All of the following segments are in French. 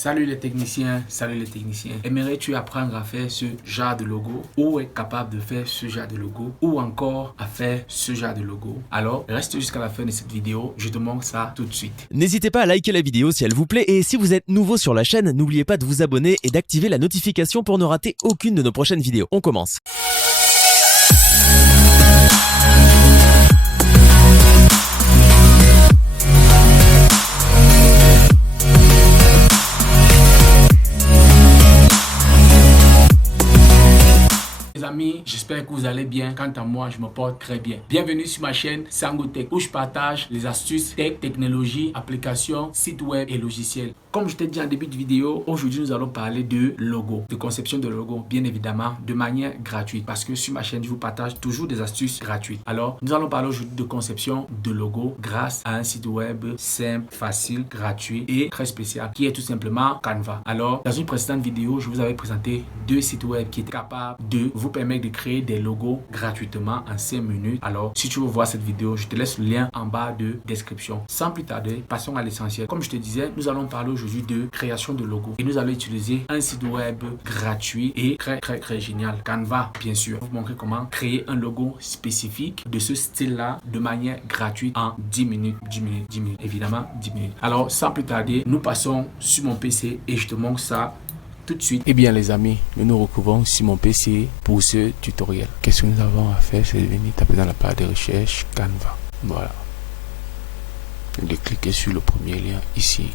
Salut les techniciens, Aimerais-tu apprendre à faire ce genre de logo ou être capable de faire ce genre de logo ou encore à faire ce genre de logo? Alors, reste jusqu'à la fin de cette vidéo, je te montre ça tout de suite. N'hésitez pas à liker la vidéo si elle vous plaît et si vous êtes nouveau sur la chaîne, n'oubliez pas de vous abonner et d'activer la notification pour ne rater aucune de nos prochaines vidéos. On commence. Les amis, j'espère que vous allez bien. Quant à moi, je me porte très bien. Bienvenue sur ma chaîne Sango Tech où je partage les astuces tech, technologie, applications, sites web et logiciels. Comme je t'ai dit en début de vidéo, aujourd'hui nous allons parler de logo, de conception de logo, bien évidemment, de manière gratuite. Parce que sur ma chaîne, je vous partage toujours des astuces gratuites. Alors, nous allons parler aujourd'hui de conception de logo grâce à un site web simple, facile, gratuit et très spécial qui est tout simplement Canva. Alors, dans une précédente vidéo, je vous avais présenté deux sites web qui étaient capables de vous permettre de créer des logos gratuitement en 5 minutes. Alors, si tu veux voir cette vidéo, je te laisse le lien en bas de description. Sans plus tarder, passons à l'essentiel. Comme je te disais, nous allons parler aujourd'hui de création de logo et nous allons utiliser un site web gratuit et très génial, Canva bien sûr. Je vais vous montrer comment créer un logo spécifique de ce style là de manière gratuite en 10 minutes, évidemment 10 minutes. Alors sans plus tarder, nous passons sur mon PC et je te montre ça tout de suite. Eh bien les amis, nous nous retrouvons sur mon PC pour ce tutoriel. Qu'est-ce que nous avons à faire? C'est de venir taper dans la barre de recherche Canva. Voilà. Et de cliquer sur le premier lien ici.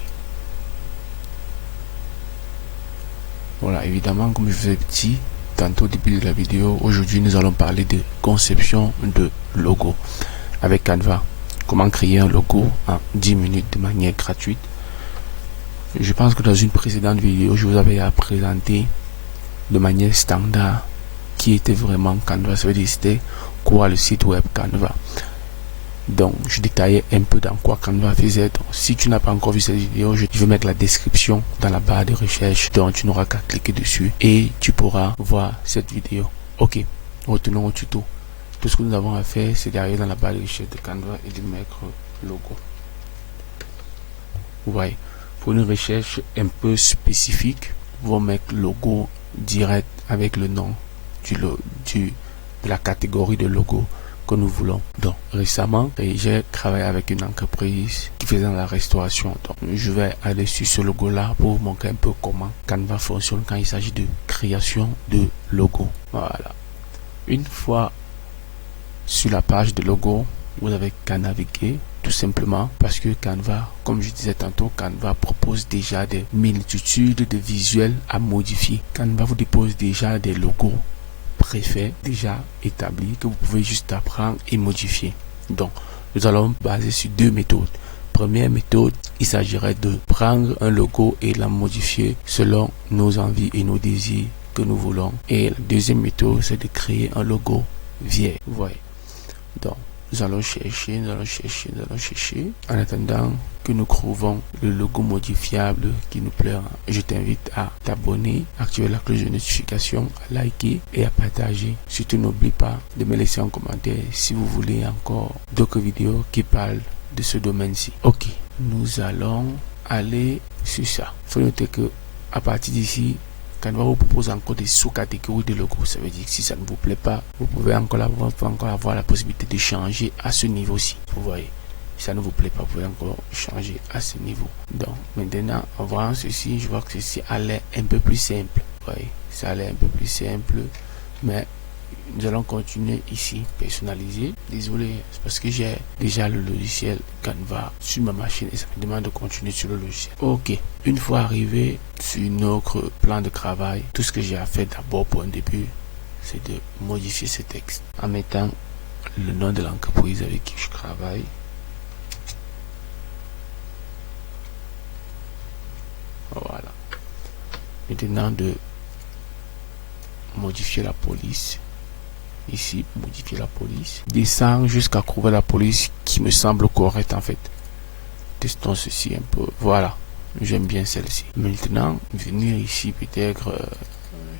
Voilà, évidemment, comme je vous ai dit tantôt au début de la vidéo, aujourd'hui nous allons parler de conception de logo avec Canva. Comment créer un logo en 10 minutes de manière gratuite. Je pense que dans une précédente vidéo, je vous avais présenté de manière standard qui était vraiment Canva. Ça veut dire c'était quoi le site web Canva. Donc, je détaillais un peu dans quoi Canva faisait. Donc, si tu n'as pas encore vu cette vidéo, je vais mettre la description dans la barre de recherche. Donc, tu n'auras qu'à cliquer dessus et tu pourras voir cette vidéo. Ok, retournons au tuto. Tout ce que nous avons à faire, c'est d'arriver dans la barre de recherche de Canva et de mettre logo. Vous voyez, pour une recherche un peu spécifique, vous mettre logo direct avec le nom de la catégorie de logo que nous voulons. Donc récemment, j'ai travaillé avec une entreprise qui faisait dans la restauration. Donc je vais aller sur ce logo là pour vous montrer un peu comment Canva fonctionne quand il s'agit de création de logo. Voilà. Une fois sur la page de logo, vous avez qu'à naviguer tout simplement parce que Canva, comme je disais tantôt, Canva propose déjà des multitudes de visuels à modifier. Canva vous dépose déjà des logos préfaits déjà établis que vous pouvez juste apprendre et modifier. Donc nous allons baser sur deux méthodes. Première méthode, il s'agirait de prendre un logo et la modifier selon nos envies et nos désirs que nous voulons. Et la deuxième méthode, c'est de créer un logo vierge. Vous voyez. Donc nous allons chercher. En attendant que nous trouvons le logo modifiable qui nous plaira, je t'invite à t'abonner, activer la cloche de notification, à liker et à partager. Surtout n'oublie pas de me laisser un commentaire si vous voulez encore d'autres vidéos qui parlent de ce domaine-ci. Ok, nous allons aller sur ça. Il faut noter que à partir d'ici, Canva vous propose encore des sous-catégories de logos. Ça veut dire que si ça ne vous plaît pas, vous pouvez encore avoir la possibilité de changer à ce niveau-ci. Vous voyez, si ça ne vous plaît pas, vous pouvez encore changer à ce niveau. Donc maintenant, en voyant ceci, je vois que ceci a l'air un peu plus simple. Vous voyez, ça a l'air un peu plus simple, mais nous allons continuer ici, personnaliser. Désolé, c'est parce que j'ai déjà le logiciel Canva sur ma machine et ça me demande de continuer sur le logiciel. Ok, une fois arrivé sur notre plan de travail, tout ce que j'ai à faire d'abord pour un début, c'est de modifier ce texte en mettant le nom de l'entreprise avec qui je travaille. Voilà. Maintenant de modifier la police. Ici, modifier la police. Descendre jusqu'à trouver la police qui me semble correcte en fait. Testons ceci un peu. Voilà, j'aime bien celle-ci. Maintenant, venir ici peut-être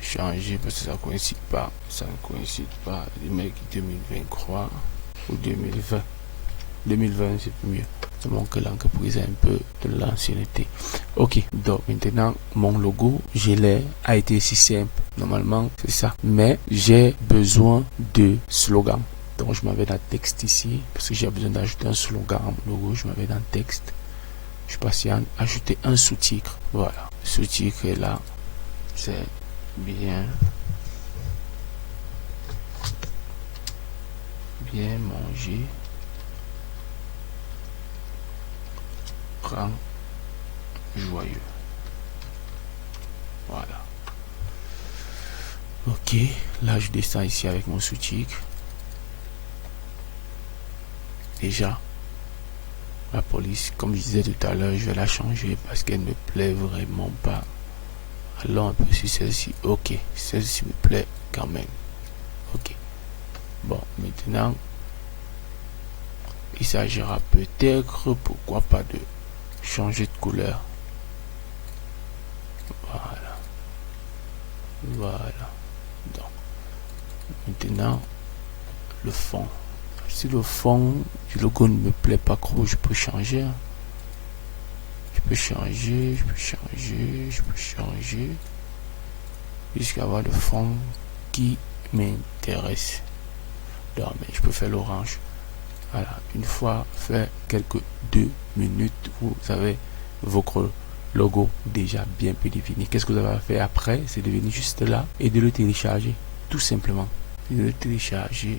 changer parce que ça coïncide pas. Ça ne coïncide pas. Les mecs 2023 ou 2020. 2020 c'est mieux. C'est mon que l'entreprise a un peu de l'ancienneté. Ok, donc maintenant mon logo, a été si simple. Normalement c'est ça. Mais j'ai besoin de slogan. Donc je m'avais dans texte ici. Parce que j'ai besoin d'ajouter un slogan à mon logo. Je m'avais dans texte. Je suis passé à ajouter un sous-titre. Voilà. Le sous-titre est là. C'est bien manger. Rend joyeux. Voilà. Ok, là je descends ici avec mon sous-titre. Déjà, la police, comme je disais tout à l'heure, je vais la changer parce qu'elle ne me plaît vraiment pas. Allons un peu sur celle-ci. Ok, celle-ci me plaît quand même. Ok. Bon, maintenant, il s'agira peut-être, pourquoi pas, de changer de couleur. Voilà. Voilà. Donc, maintenant, le fond. Si le fond du logo ne me plaît pas trop, je peux changer. Je peux changer jusqu'à avoir le fond qui m'intéresse. Donc, mais je peux faire l'orange. Voilà, une fois fait quelques 2 minutes, vous avez votre logo déjà bien prédéfini. Qu'est-ce que vous avez à faire après? C'est de venir juste là et de le télécharger, tout simplement. De le télécharger,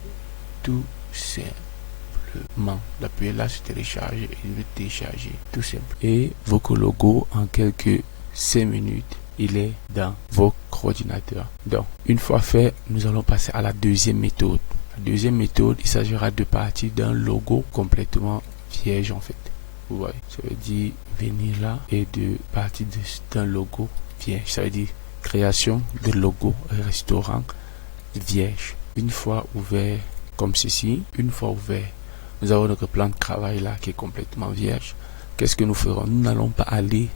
tout simplement. D'appuyer là sur télécharger et de le télécharger, tout simple. Et votre logo, en quelques 5 minutes, il est dans votre ordinateur. Donc, une fois fait, nous allons passer à la deuxième méthode. La deuxième méthode, il s'agira de partir d'un logo complètement vierge en fait. Vous voyez, ça veut dire venir là et de partir d'un logo vierge. Ça veut dire création de logo restaurant vierge. Une fois ouvert comme ceci, nous avons notre plan de travail là qui est complètement vierge. Qu'est-ce que nous ferons? Nous n'allons pas aller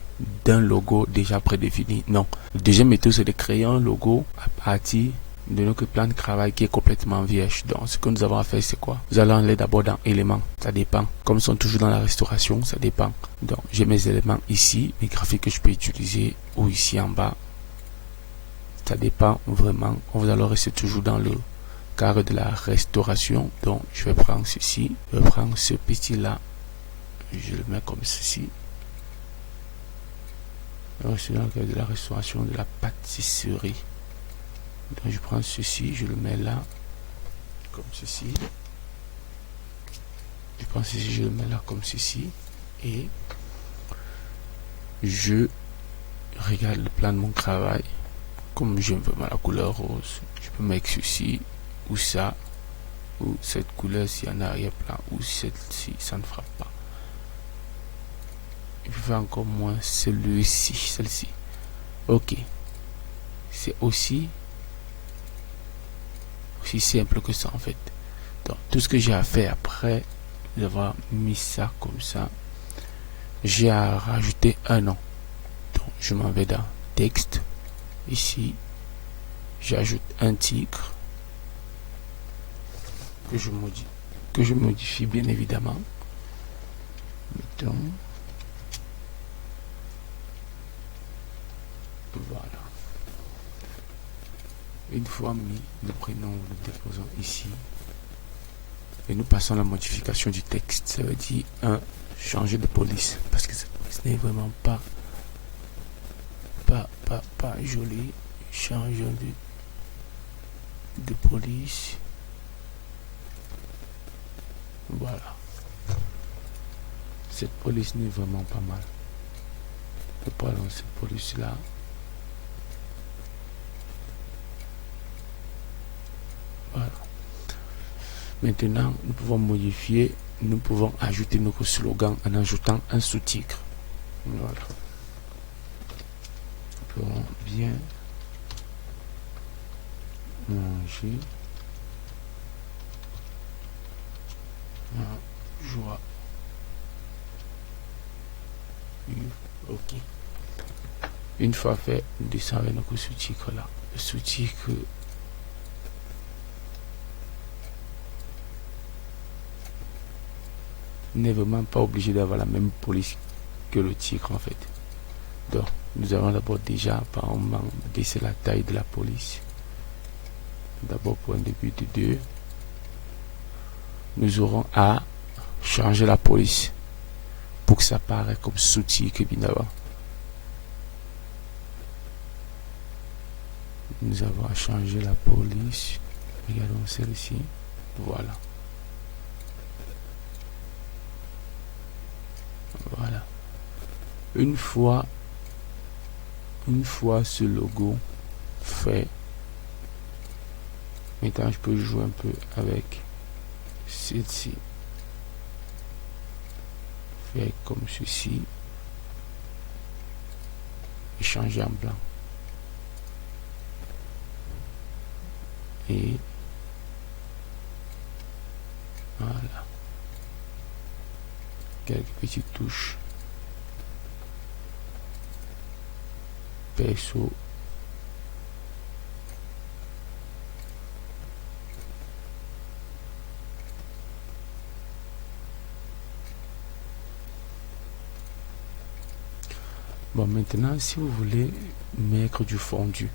d'un logo déjà prédéfini. Non. La deuxième méthode, c'est de créer un logo à partir de notre plan de travail qui est complètement vierge. Donc, ce que nous avons à faire, c'est quoi? Nous allons aller d'abord dans éléments. Ça dépend. Comme ils sont toujours dans la restauration, ça dépend. Donc, j'ai mes éléments ici, mes graphiques que je peux utiliser, ou ici en bas. Ça dépend vraiment. On va alors rester toujours dans le cadre de la restauration. Donc, je vais prendre ceci. Je vais prendre ce petit-là. Je le mets comme ceci. Alors, c'est dans le cadre de la restauration de la pâtisserie. Donc je prends ceci, je le mets là, comme ceci. Je prends ceci, je le mets là, comme ceci. Et je regarde le plan de mon travail. Comme j'aime vraiment la couleur rose, je peux mettre ceci, ou ça, ou cette couleur si en arrière-plan, ou celle-ci, ça ne fera pas. Je fais encore moins celui-ci, celle-ci. Ok. C'est aussi simple que ça en fait. Donc tout ce que j'ai à faire après d'avoir mis ça comme ça, j'ai à rajouter un nom. Donc je m'en vais dans texte, ici j'ajoute un titre que je modifie bien évidemment. Mettons, voilà. Une fois mis le prénom, nous le déposons ici. Et nous passons à la modification du texte. Ça veut dire changer de police. Parce que cette police n'est vraiment pas jolie. Changeons de police. Voilà. Cette police n'est vraiment pas mal. Nous prenons cette police là. Voilà. Maintenant, nous pouvons modifier, nous pouvons ajouter notre slogan en ajoutant un sous-titre. Voilà. Nous pouvons bien manger joie. Ok. Une fois fait, nous descendons avec notre sous-titre là. Le sous-titre n'est vraiment pas obligé d'avoir la même police que le tigre en fait. Donc, nous allons d'abord déjà, par exemple, baisser la taille de la police. D'abord pour un début de 2. Nous aurons à changer la police pour que ça paraisse comme sous-tigre bien d'abord. Nous avons à changer la police. Regardons celle-ci. Voilà. Voilà. Une fois ce logo fait, maintenant je peux jouer un peu avec celle-ci. Fait comme ceci. Et changer en blanc. Et voilà. Quelques petites touches. Perso. Bon, maintenant, si vous voulez mettre du fondu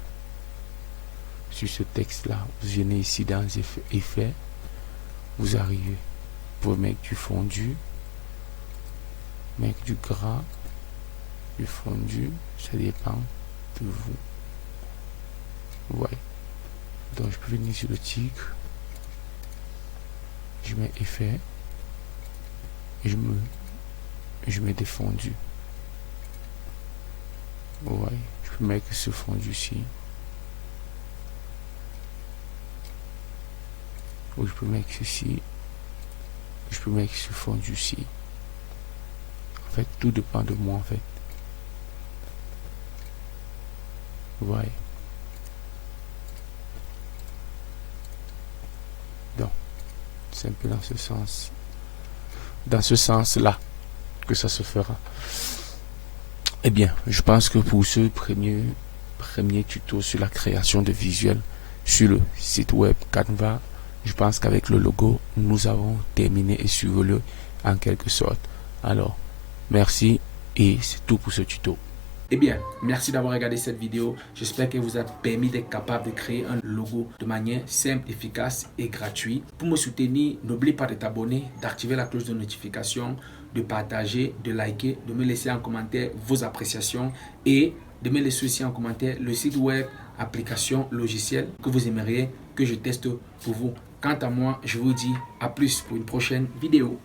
sur ce texte-là, vous venez ici dans effets, vous arrivez, vous pouvez mettre du fondu, mettre du gras, du fondu, ça dépend de vous. Ouais. Donc je peux venir sur le tigre, je mets effet et je mets des fondus. Ouais, je peux mettre ce fondu ici. Ou je peux mettre ceci. Je peux mettre ce fondu ici. En fait, tout dépend de moi en fait. Ouais. Donc, c'est un peu dans ce sens. Dans ce sens-là que ça se fera. Eh bien, je pense que pour ce premier tuto sur la création de visuels sur le site web Canva, je pense qu'avec le logo, nous avons terminé et survolé en quelque sorte. Alors, merci et c'est tout pour ce tuto. Eh bien, merci d'avoir regardé cette vidéo. J'espère qu'elle vous a permis d'être capable de créer un logo de manière simple, efficace et gratuite. Pour me soutenir, n'oublie pas de t'abonner, d'activer la cloche de notification, de partager, de liker, de me laisser en commentaire vos appréciations et de me laisser aussi en commentaire le site web, application, logiciel que vous aimeriez que je teste pour vous. Quant à moi, je vous dis à plus pour une prochaine vidéo.